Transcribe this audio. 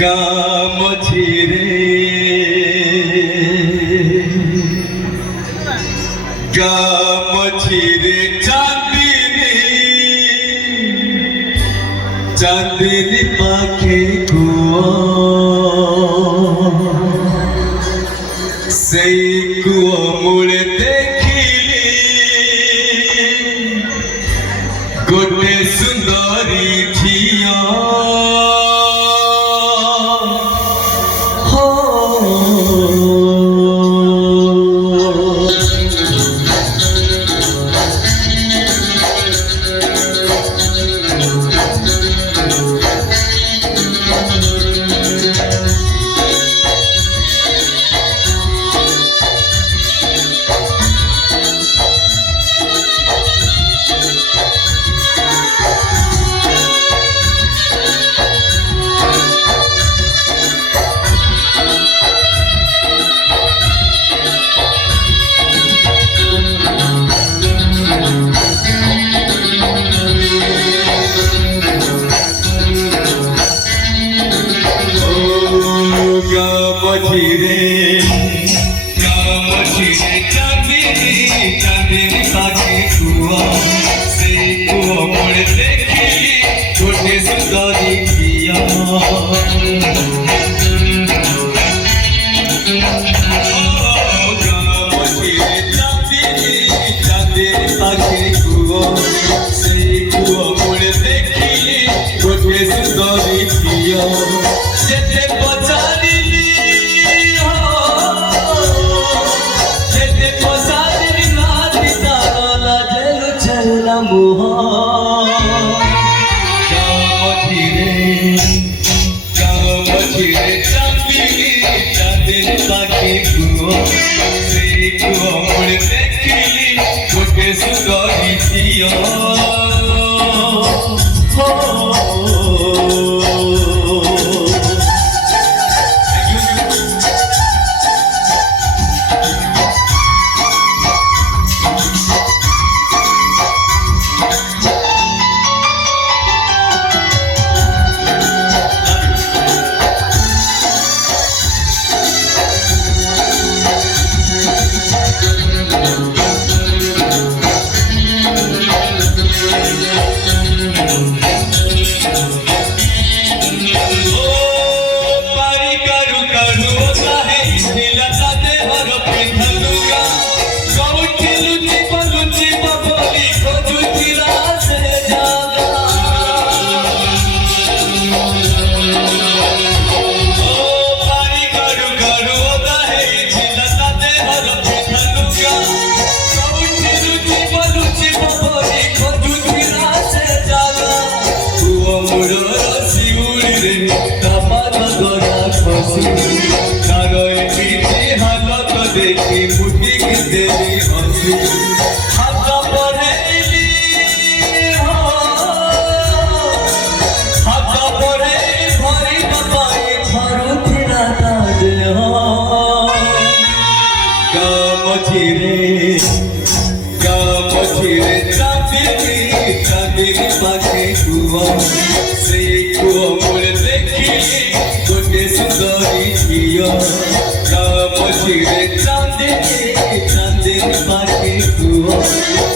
গামছিরে গামছিরে চাঁদিনী চাঁদিনী পাখি কুয়া সেই কুয়া মুড়ে দেখিলি গোটে সুন্দরী ঝিয়া चांदनी पाखे कुआ से कुआ मुड़ देखी छोटे सुंदरी किया चांदनी पाखे कुआ से कुआ मुड़ देखी छोटे सुंदरी किया जेते पचारी चांदनी पाखे कुआ से कुआ मुड़ देखिली छोटे सुंदरी किया देखी मुठी देवी हंसी हाथ पढ़ेली हाथ पढ़े भरी बाबाई भरू थिरा ताज गामछिरे चांदनी पाखे कुआ से कुआ मुड़ देखी गोटे सुंदरी किया चांदनी पाखे कुआ